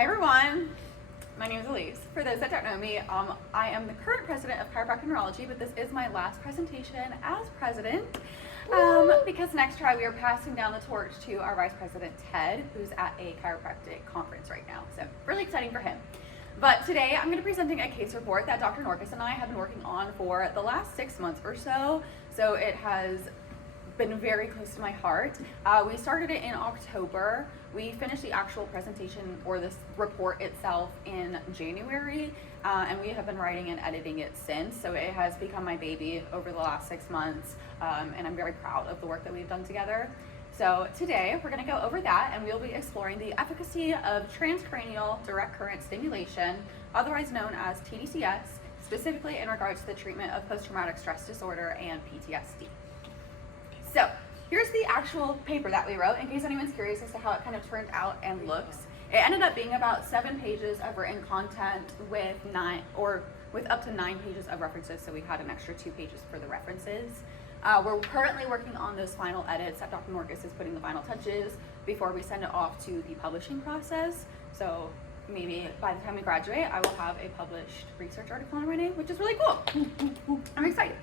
Hi everyone, my name is Elise. For those that don't know me, I am the current president of Chiropractic Neurology, but this is my last presentation as president because next try we are passing down the torch to our vice president Ted, who's at a chiropractic conference right now. So really exciting for him. But today I'm going to be presenting a case report that Dr. Norkus and I have been working on for the last 6 months or so. So it has been very close to my heart. We started it in October. We finished the actual presentation or this report itself in January, and we have been writing and editing it since. So it has become my baby over the last 6 months, and I'm very proud of the work that we've done together. So today we're going to go over that, and we'll be exploring the efficacy of transcranial direct current stimulation, otherwise known as tDCS, specifically in regards to the treatment of post-traumatic stress disorder and PTSD. So here's the actual paper that we wrote, in case anyone's curious as to how it kind of turned out and looks. It ended up being about 7 pages of written content with up to 9 pages of references, so we had an extra 2 pages for the references. We're currently working on those final edits that Dr. Norkus is putting the final touches before we send it off to the publishing process. So maybe by the time we graduate, I will have a published research article on my name, which is really cool. I'm excited.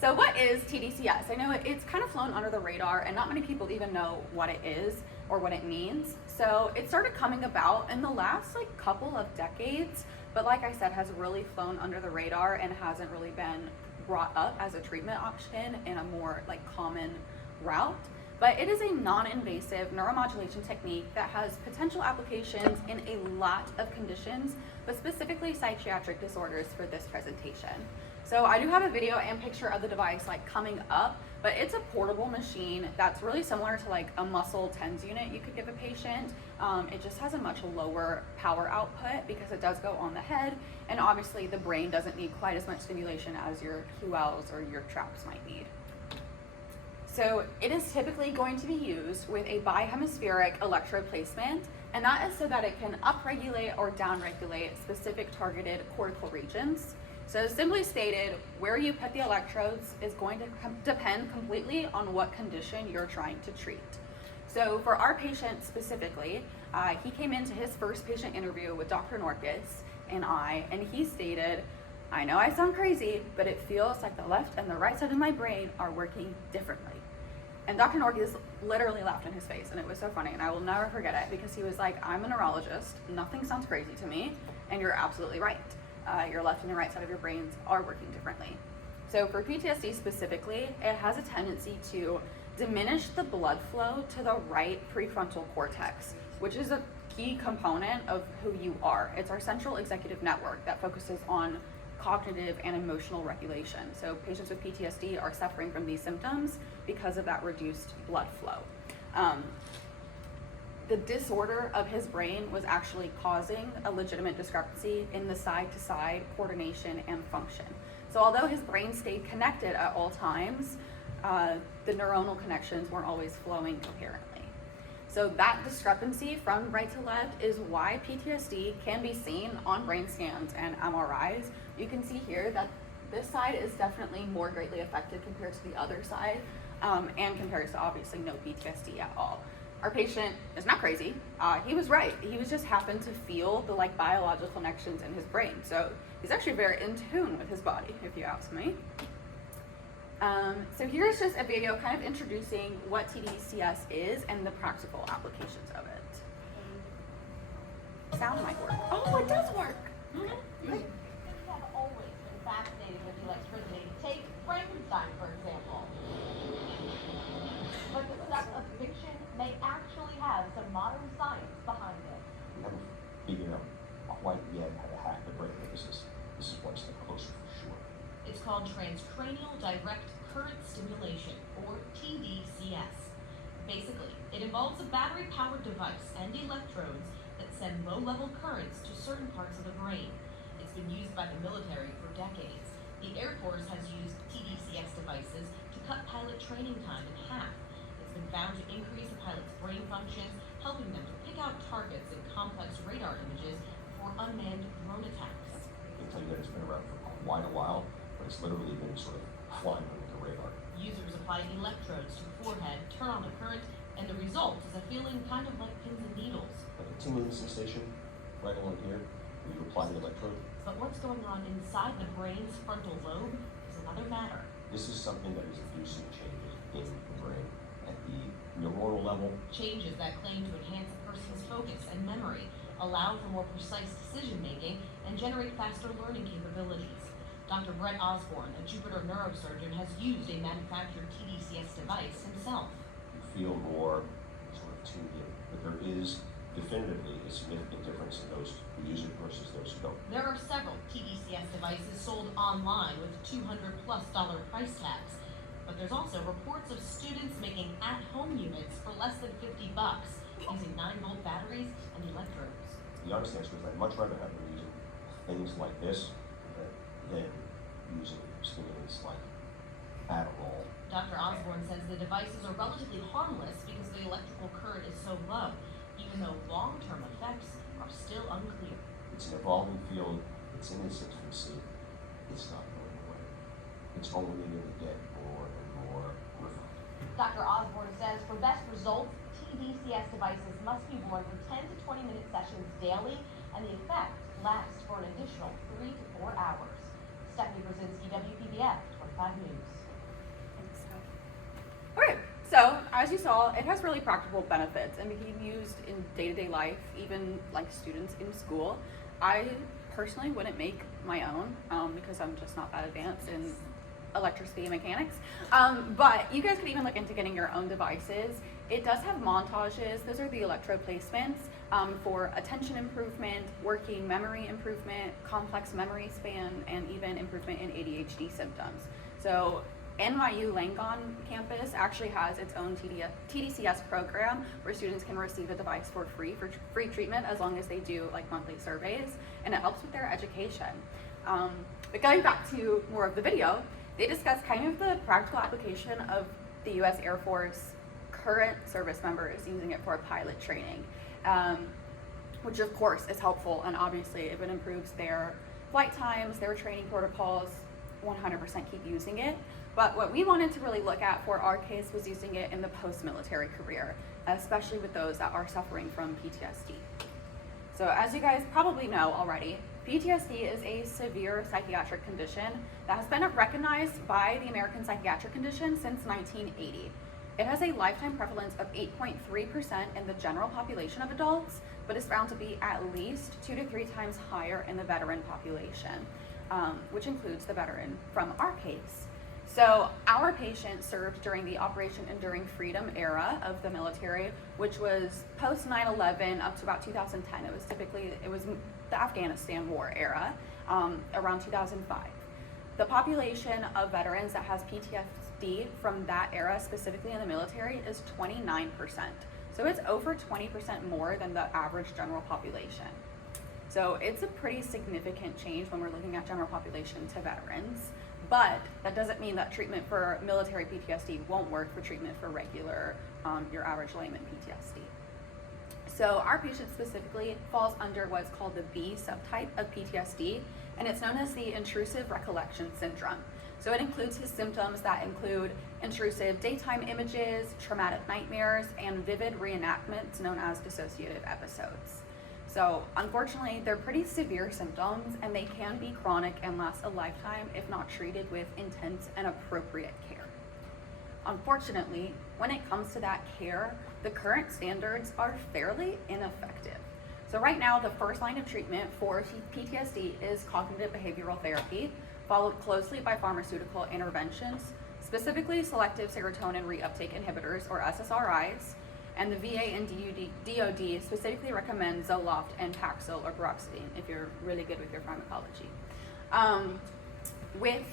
So what is tDCS? I know it's kind of flown under the radar and not many people even know what it is or what it means. So it started coming about in the last couple of decades, but like I said, has really flown under the radar and hasn't really been brought up as a treatment option in a more common route. But it is a non-invasive neuromodulation technique that has potential applications in a lot of conditions, but specifically psychiatric disorders for this presentation. So I do have a video and picture of the device coming up, but it's a portable machine that's really similar to a muscle TENS unit you could give a patient. It just has a much lower power output because it does go on the head, and obviously the brain doesn't need quite as much stimulation as your QLs or your traps might need. So it is typically going to be used with a bihemispheric electrode placement, and that is so that it can upregulate or downregulate specific targeted cortical regions. So simply stated, where you put the electrodes is going to depend completely on what condition you're trying to treat. So for our patient specifically, he came into his first patient interview with Dr. Norkus and he stated, "I know I sound crazy, but it feels like the left and the right side of my brain are working differently." And Dr. Norkus literally laughed in his face, and it was so funny, and I will never forget it because he was like, "I'm a neurologist, nothing sounds crazy to me, and you're absolutely right. Your left and the right side of your brains are working differently." So for PTSD specifically, it has a tendency to diminish the blood flow to the right prefrontal cortex, which is a key component of who you are. It's our central executive network that focuses on cognitive and emotional regulation. So patients with PTSD are suffering from these symptoms because of that reduced blood flow. The disorder of his brain was actually causing a legitimate discrepancy in the side-to-side coordination and function. So although his brain stayed connected at all times, the neuronal connections weren't always flowing coherently. So that discrepancy from right to left is why PTSD can be seen on brain scans and MRIs. You can see here that this side is definitely more greatly affected compared to the other side, and compared to obviously no PTSD at all. Our patient is not crazy. He was right. He was just happened to feel the biological connections in his brain. So he's actually very in tune with his body, if you ask me. So here's just a video kind of introducing what tDCS is and the practical applications of it. Sound might work. Oh, it does work. Great. Kids have always been fascinated with electricity. Take Frankenstein, for example. But the stuff of fiction may actually have some modern science behind it. We haven't figured out quite yet how to hack the brain. This is one step closer for sure. It's called Transcranial Direct Current Stimulation, or tDCS. Basically, it involves a battery-powered device and electrodes that send low-level currents to certain parts of the brain. It's been used by the military for decades. The Air Force has used tDCS devices to cut pilot training time in half. It's been found to increase a pilot's brain functions, helping them to pick out targets in complex radar images for unmanned drone attacks. I can tell you that it's been around for quite a while, but it's literally been sort of flying under the radar. Users apply electrodes to the forehead, turn on the current, and the result is a feeling kind of like pins and needles. Like a tingling sensation right along here, where you apply the electrode. But what's going on inside the brain's frontal lobe is another matter. This is something that is inducing changes in the brain at the neuronal level. Changes that claim to enhance a person's focus and memory, allow for more precise decision-making, and generate faster learning capabilities. Dr. Brett Osborne, a Jupiter neurosurgeon, has used a manufactured tDCS device himself. You feel more sort of tuned in, but there is definitively a significant difference in those who use it versus those who don't. There are several tDCS devices sold online with $200+ price tags, but there's also reports of students making at-home units for less than $50 using 9-volt batteries and electrodes. The honest answer is I'd much rather have them using things like this than using stimulants like Adderall. Dr. Osborne says the devices are relatively harmless because the electrical current is so low, even though long-term effects are still unclear. It's an evolving field. It's in its infancy. It's not going away. It's only going to get more and more refined. Dr. Osborne says for best results, tDCS devices must be worn for 10 to 20 minute sessions daily, and the effect lasts for an additional 3 to 4 hours. Stephanie Brzezinski, WPBF 25 News. Okay, so as you saw, it has really practical benefits and can be used in day-to-day life, even like students in school. I personally wouldn't make my own because I'm just not that advanced in electricity and mechanics. But you guys could even look into getting your own devices. It does have montages. Those are the electrode placements for attention improvement, working memory improvement, complex memory span, and even improvement in ADHD symptoms. So NYU Langone campus actually has its own tDCS program where students can receive a device for free treatment as long as they do like monthly surveys, and it helps with their education. But going back to more of the video, they discuss kind of the practical application of the U.S. Air Force current service members using it for pilot training, which of course is helpful, and obviously if it improves their flight times, their training protocols, 100% keep using it. But what we wanted to really look at for our case was using it in the post-military career, especially with those that are suffering from PTSD. So as you guys probably know already, PTSD is a severe psychiatric condition that has been recognized by the American Psychiatric Condition since 1980. It has a lifetime prevalence of 8.3% in the general population of adults, but is found to be at least 2 to 3 times higher in the veteran population, which includes the veteran from our case. So our patient served during the Operation Enduring Freedom era of the military, which was post 9/11 up to about 2010. It was the Afghanistan war era, around 2005. The population of veterans that has PTSD from that era, specifically in the military, is 29%. So it's over 20% more than the average general population. So it's a pretty significant change when we're looking at general population to veterans. But that doesn't mean that treatment for military PTSD won't work for treatment for regular, your average layman PTSD. So our patient specifically falls under what's called the B subtype of PTSD, and it's known as the intrusive recollection syndrome. So it includes his symptoms that include intrusive daytime images, traumatic nightmares, and vivid reenactments known as dissociative episodes. So unfortunately, they're pretty severe symptoms, and they can be chronic and last a lifetime if not treated with intense and appropriate care. Unfortunately, when it comes to that care, the current standards are fairly ineffective. So right now, the first line of treatment for PTSD is cognitive behavioral therapy, followed closely by pharmaceutical interventions, specifically selective serotonin reuptake inhibitors, or SSRIs, and the VA and DoD specifically recommend Zoloft and Paxil or paroxetine if you're really good with your pharmacology. With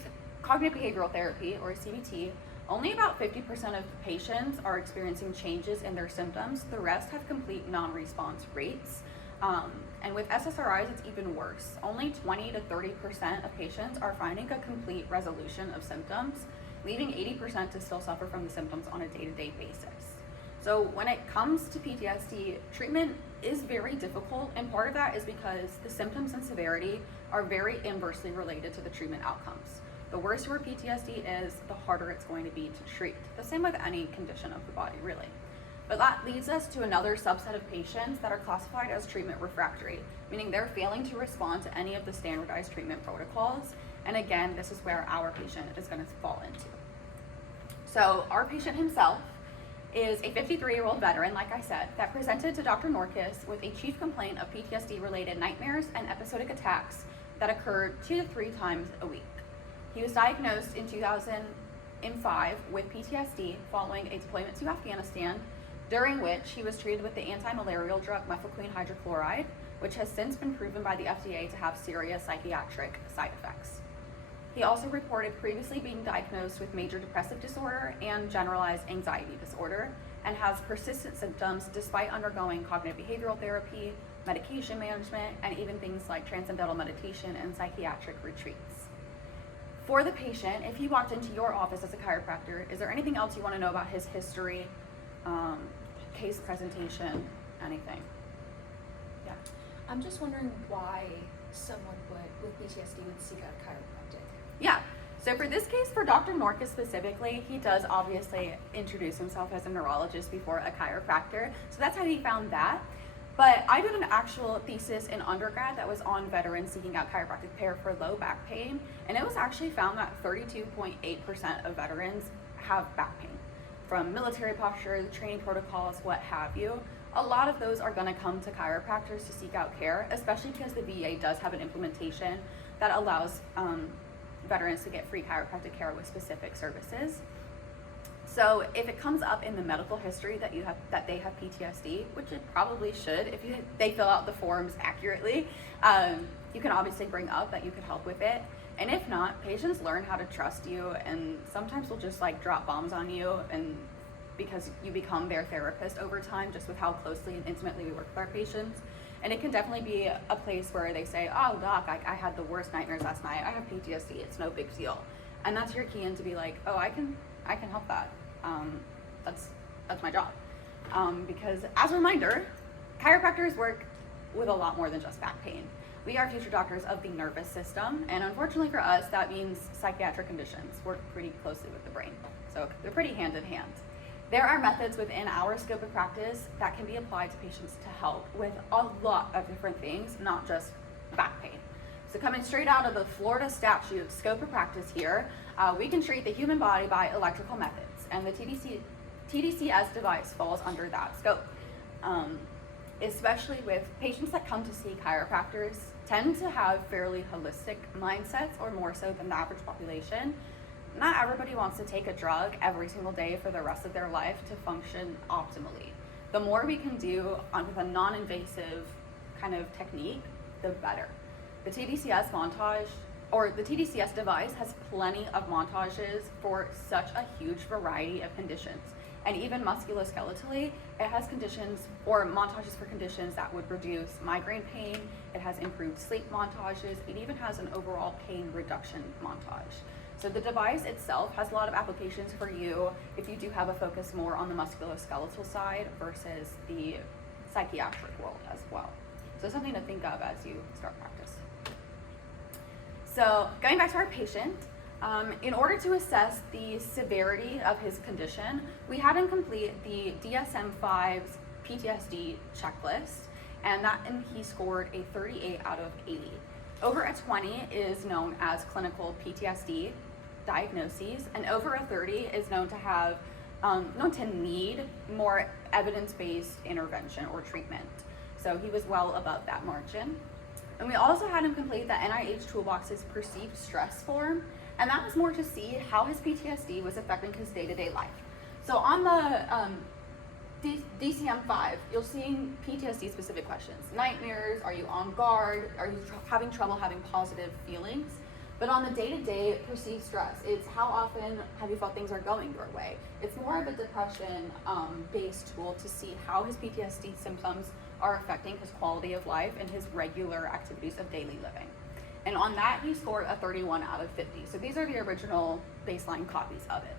cognitive behavioral therapy, or CBT, only about 50% of patients are experiencing changes in their symptoms. The rest have complete non-response rates. And with SSRIs, it's even worse. Only 20 to 30% of patients are finding a complete resolution of symptoms, leaving 80% to still suffer from the symptoms on a day-to-day basis. So when it comes to PTSD, treatment is very difficult, and part of that is because the symptoms and severity are very inversely related to the treatment outcomes. The worse your PTSD is, the harder it's going to be to treat. The same with any condition of the body, really. But that leads us to another subset of patients that are classified as treatment refractory, meaning they're failing to respond to any of the standardized treatment protocols. And again, this is where our patient is going to fall into. So our patient himself is a 53-year-old veteran, like I said, that presented to Dr. Norquist with a chief complaint of PTSD-related nightmares and episodic attacks that occurred 2 to 3 times a week. He was diagnosed in 2005 with PTSD following a deployment to Afghanistan, during which he was treated with the anti-malarial drug methylquine hydrochloride, which has since been proven by the FDA to have serious psychiatric side effects. He also reported previously being diagnosed with major depressive disorder and generalized anxiety disorder, and has persistent symptoms despite undergoing cognitive behavioral therapy, medication management, and even things like transcendental meditation and psychiatric retreats. For the patient, if he walked into your office as a chiropractor, is there anything else you want to know about his history, case presentation, anything? Yeah. I'm just wondering why someone with PTSD would seek out a chiropractic. Yeah. So for this case, for Dr. Norquist specifically, he does obviously introduce himself as a neurologist before a chiropractor. So that's how he found that. But I did an actual thesis in undergrad that was on veterans seeking out chiropractic care for low back pain. And it was actually found that 32.8% of veterans have back pain. From military posture, training protocols, what have you. A lot of those are going to come to chiropractors to seek out care, especially because the VA does have an implementation that allows veterans to get free chiropractic care with specific services. So if it comes up in the medical history that they have PTSD, which it probably should if they fill out the forms accurately, you can obviously bring up that you could help with it. And if not, patients learn how to trust you, and sometimes will just like drop bombs on you, and because you become their therapist over time, just with how closely and intimately we work with our patients. And it can definitely be a place where they say, oh doc, I had the worst nightmares last night, I have PTSD, it's no big deal. And that's your key in to be like, oh, I can help that. That's my job. Because as a reminder, chiropractors work with a lot more than just back pain. We are future doctors of the nervous system, and unfortunately for us, that means psychiatric conditions work pretty closely with the brain. So they're pretty hand in hand. There are methods within our scope of practice that can be applied to patients to help with a lot of different things, not just back pain. So coming straight out of the Florida statute scope of practice here, we can treat the human body by electrical methods, and the tDCS device falls under that scope. Especially with patients that come to see chiropractors tend to have fairly holistic mindsets, or more so than the average population. Not everybody wants to take a drug every single day for the rest of their life to function optimally. The more we can do with a non-invasive kind of technique, the better. The tDCS montage, or the tDCS device, has plenty of montages for such a huge variety of conditions. And even musculoskeletally, it has conditions or montages for conditions that would reduce migraine pain. It has improved sleep montages. It even has an overall pain reduction montage. So the device itself has a lot of applications for you if you do have a focus more on the musculoskeletal side versus the psychiatric world as well. So something to think of as you start practice. So going back to our patient, in order to assess the severity of his condition, we had him complete the DSM-5's PTSD checklist, and he scored a 38 out of 80. Over a 20 is known as clinical PTSD diagnoses, and over a 30 is known to need more evidence-based intervention or treatment. So he was well above that margin. And we also had him complete the NIH Toolbox's perceived stress form, and that was more to see how his PTSD was affecting his day-to-day life. So on the DCM-5, you'll see PTSD specific questions. Nightmares, are you on guard? Are you having trouble having positive feelings? But on the day-to-day perceived stress, it's how often have you felt things are going your way? It's more of a depression based tool to see how his PTSD symptoms are affecting his quality of life and his regular activities of daily living. And on that, he scored a 31 out of 50. So these are the original baseline copies of it.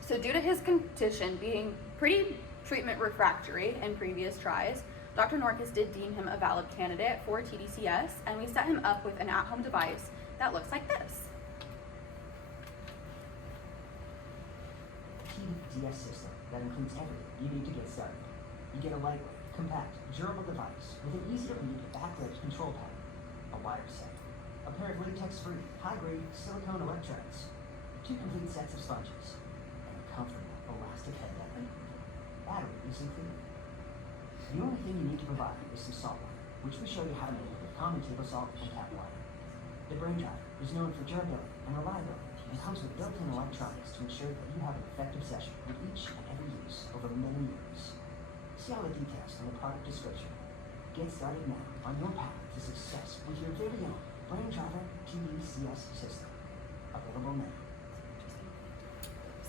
So due to his condition being pretty treatment refractory in previous tries, Dr. Norquist did deem him a valid candidate for tDCS, and we set him up with an at-home device that looks like this. tDCS system that includes everything you need to get started. You get a lightweight, compact, durable device with an easy-to-read backlit control panel, a wire set, a pair of latex-free, high-grade silicone electrodes, 2 complete sets of sponges, and a comfortable, elastic headband. Battery is included. The only thing you need to provide is some salt water, which we show you how to make with common table salt and tap water. The brain driver is known for durability and reliability and comes with built-in electronics to ensure that you have an effective session with each and every use over many years. See all the details in the product description. Get started now on your path to success with your very own brain driver tDCS system. Available now.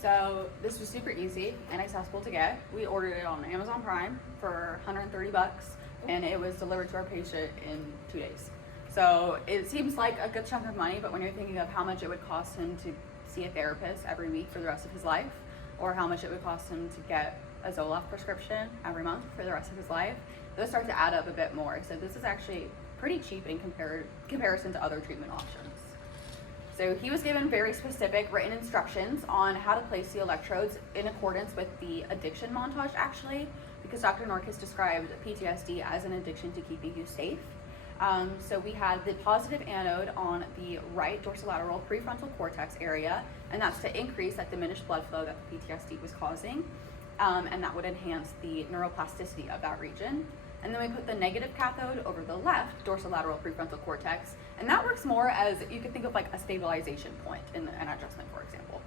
So this was super easy and accessible to get. We ordered it on Amazon Prime for $130 and it was delivered to our patient in 2 days. So it seems like a good chunk of money, but when you're thinking of how much it would cost him to see a therapist every week for the rest of his life, or how much it would cost him to get a Zoloft prescription every month for the rest of his life, those start to add up a bit more. So this is actually pretty cheap in comparison to other treatment options. So he was given very specific written instructions on how to place the electrodes in accordance with the addiction montage, actually, because Dr. Norquist described PTSD as an addiction to keeping you safe. So we had the positive anode on the right dorsolateral prefrontal cortex area, and that's to increase that diminished blood flow that the PTSD was causing, and that would enhance the neuroplasticity of that region. And then we put the negative cathode over the left dorsolateral prefrontal cortex, and that works more as, you could think of like a stabilization point in an adjustment, for example.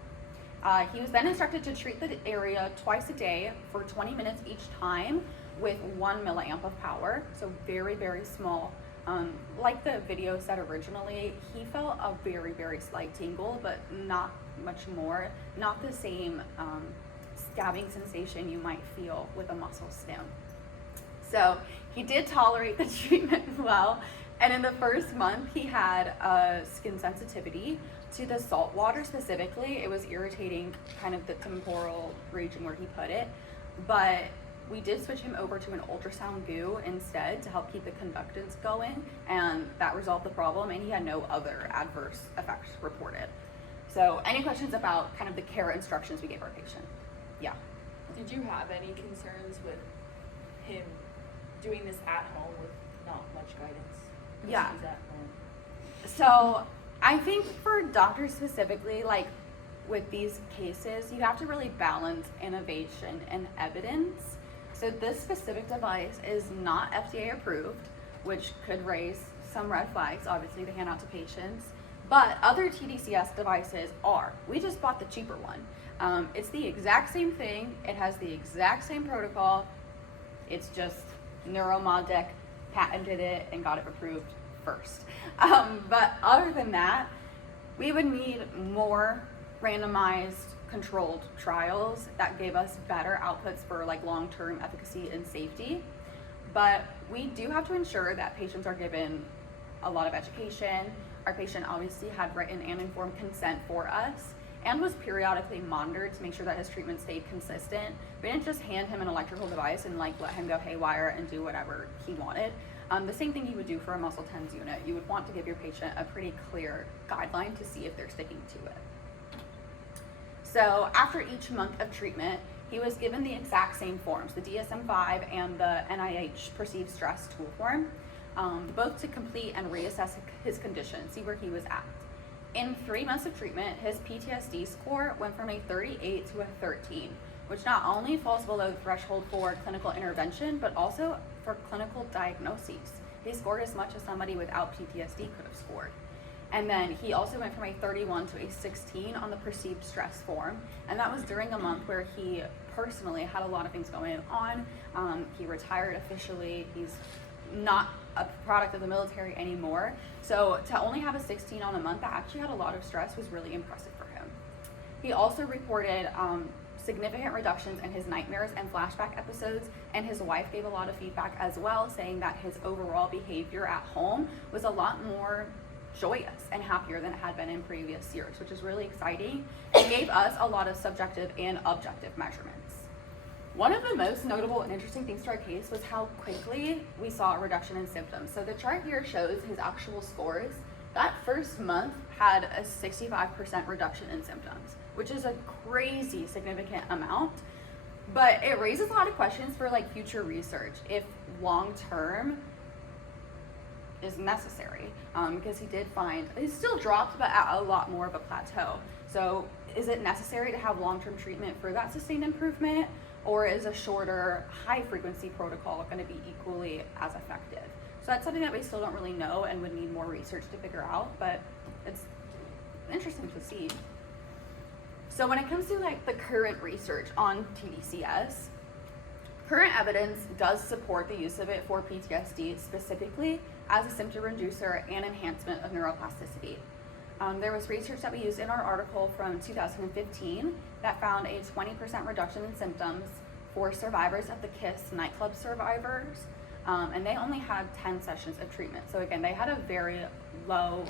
He was then instructed to treat the area twice a day for 20 minutes each time with 1 milliamp of power, so very, very small. Like the video said originally, he felt a very, very slight tingle, but not much more. Not the same stabbing sensation you might feel with a muscle stim. So he did tolerate the treatment well, and in the first month he had a skin sensitivity to the salt water specifically. It was irritating kind of the temporal region where he put it, but we did switch him over to an ultrasound goo instead to help keep the conductance going, and that resolved the problem, and he had no other adverse effects reported. So any questions about kind of the care instructions we gave our patient? Yeah. Did you have any concerns with him doing this at home with not much guidance? Yeah. Is that home? So I think for doctors specifically, like with these cases, you have to really balance innovation and evidence. So this specific device is not FDA approved, which could raise some red flags, obviously, to hand out to patients. But other tDCS devices are. We just bought the cheaper one. It's the exact same thing. It has the exact same protocol. It's just Neuromodec patented it and got it approved first. But other than that, we would need more randomized controlled trials that gave us better outputs for like long-term efficacy and safety. But we do have to ensure that patients are given a lot of education. Our patient obviously had written and informed consent for us and was periodically monitored to make sure that his treatment stayed consistent. We didn't just hand him an electrical device and like let him go haywire and do whatever he wanted. The same thing you would do for a muscle TENS unit. You would want to give your patient a pretty clear guideline to see if they're sticking to it. So after each month of treatment, he was given the exact same forms, the DSM-5 and the NIH Perceived Stress Tool Form, both to complete and reassess his condition, see where he was at. In 3 months of treatment, his PTSD score went from a 38 to a 13, which not only falls below the threshold for clinical intervention, but also for clinical diagnoses. He scored as much as somebody without PTSD could have scored. And then he also went from a 31 to a 16 on the perceived stress form. And that was during a month where he personally had a lot of things going on. He retired officially. He's not a product of the military anymore. So to only have a 16 on a month that actually had a lot of stress was really impressive for him. He also reported significant reductions in his nightmares and flashback episodes, and his wife gave a lot of feedback as well, saying that his overall behavior at home was a lot more joyous and happier than it had been in previous years, which is really exciting. It gave us a lot of subjective and objective measurements. One of the most notable and interesting things to our case was how quickly we saw a reduction in symptoms. So the chart here shows his actual scores that first month had a 65% reduction in symptoms, which is a crazy significant amount. But it raises a lot of questions for like future research if long-term is necessary, because he did find, it still dropped, but at a lot more of a plateau. So is it necessary to have long-term treatment for that sustained improvement, or is a shorter high-frequency protocol going to be equally as effective? So that's something that we still don't really know and would need more research to figure out, but it's interesting to see. So when it comes to like the current research on tDCS, current evidence does support the use of it for PTSD specifically as a symptom reducer and enhancement of neuroplasticity. There was research that we used in our article from 2015 that found a 20% reduction in symptoms for survivors of the KISS nightclub survivors, and they only had 10 sessions of treatment. So again, they had a very low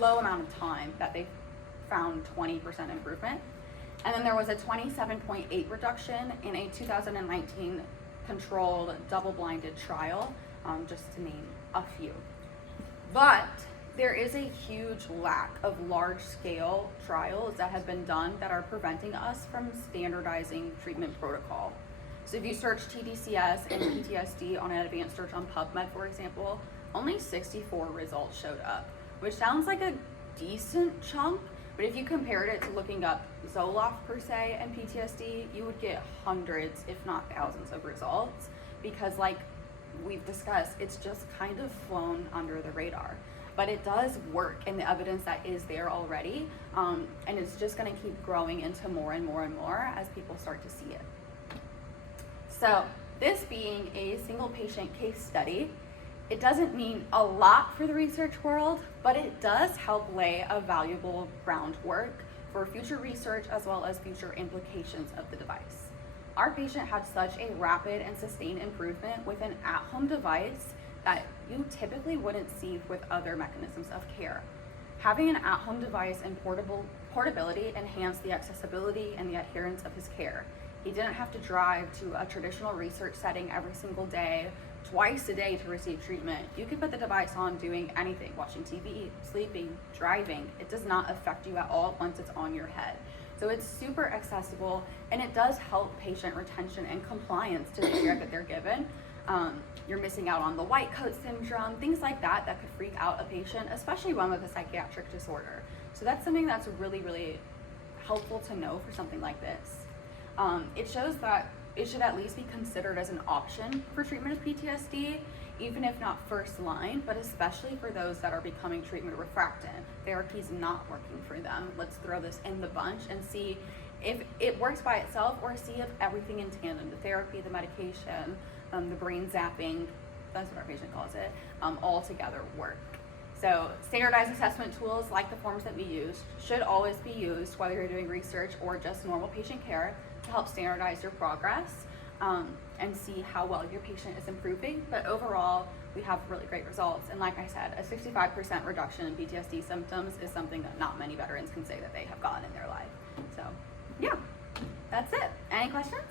amount of time that they found 20% improvement. And then there was a 27.8 reduction in a 2019 controlled double-blinded trial, just to name a few. But there is a huge lack of large-scale trials that have been done that are preventing us from standardizing treatment protocol. So if you search tDCS and PTSD on an advanced search on PubMed, for example, only 64 results showed up, which sounds like a decent chunk, but if you compared it to looking up Zoloft per se and PTSD, you would get hundreds, if not thousands of results, because like we've discussed, it's just kind of flown under the radar. But it does work, and the evidence that is there already, and it's just going to keep growing into more and more and more as people start to see it. So this being a single patient case study, it doesn't mean a lot for the research world, but it does help lay a valuable groundwork for future research as well as future implications of the device. Our patient had such a rapid and sustained improvement with an at-home device that you typically wouldn't see with other mechanisms of care. Having an at-home device and portability enhanced the accessibility and the adherence of his care. He didn't have to drive to a traditional research setting every single day, twice a day to receive treatment. You could put the device on doing anything, watching TV, sleeping, driving. It does not affect you at all once it's on your head. So it's super accessible, and it does help patient retention and compliance to the care that they're given. You're missing out on the white coat syndrome, things like that that could freak out a patient, especially one with a psychiatric disorder. So that's something that's really, really helpful to know for something like this. It shows that it should at least be considered as an option for treatment of PTSD, even if not first line, but especially for those that are becoming treatment refractant. Therapy's not working for them. Let's throw this in the bunch and see if it works by itself, or see if everything in tandem, the therapy, the medication, the brain zapping, that's what our patient calls it, all together work. So standardized assessment tools like the forms that we use should always be used, whether you're doing research or just normal patient care, to help standardize your progress and see how well your patient is improving. But overall, we have really great results. And like I said, a 65% reduction in PTSD symptoms is something that not many veterans can say that they have gotten in their life. So yeah, that's it. Any questions?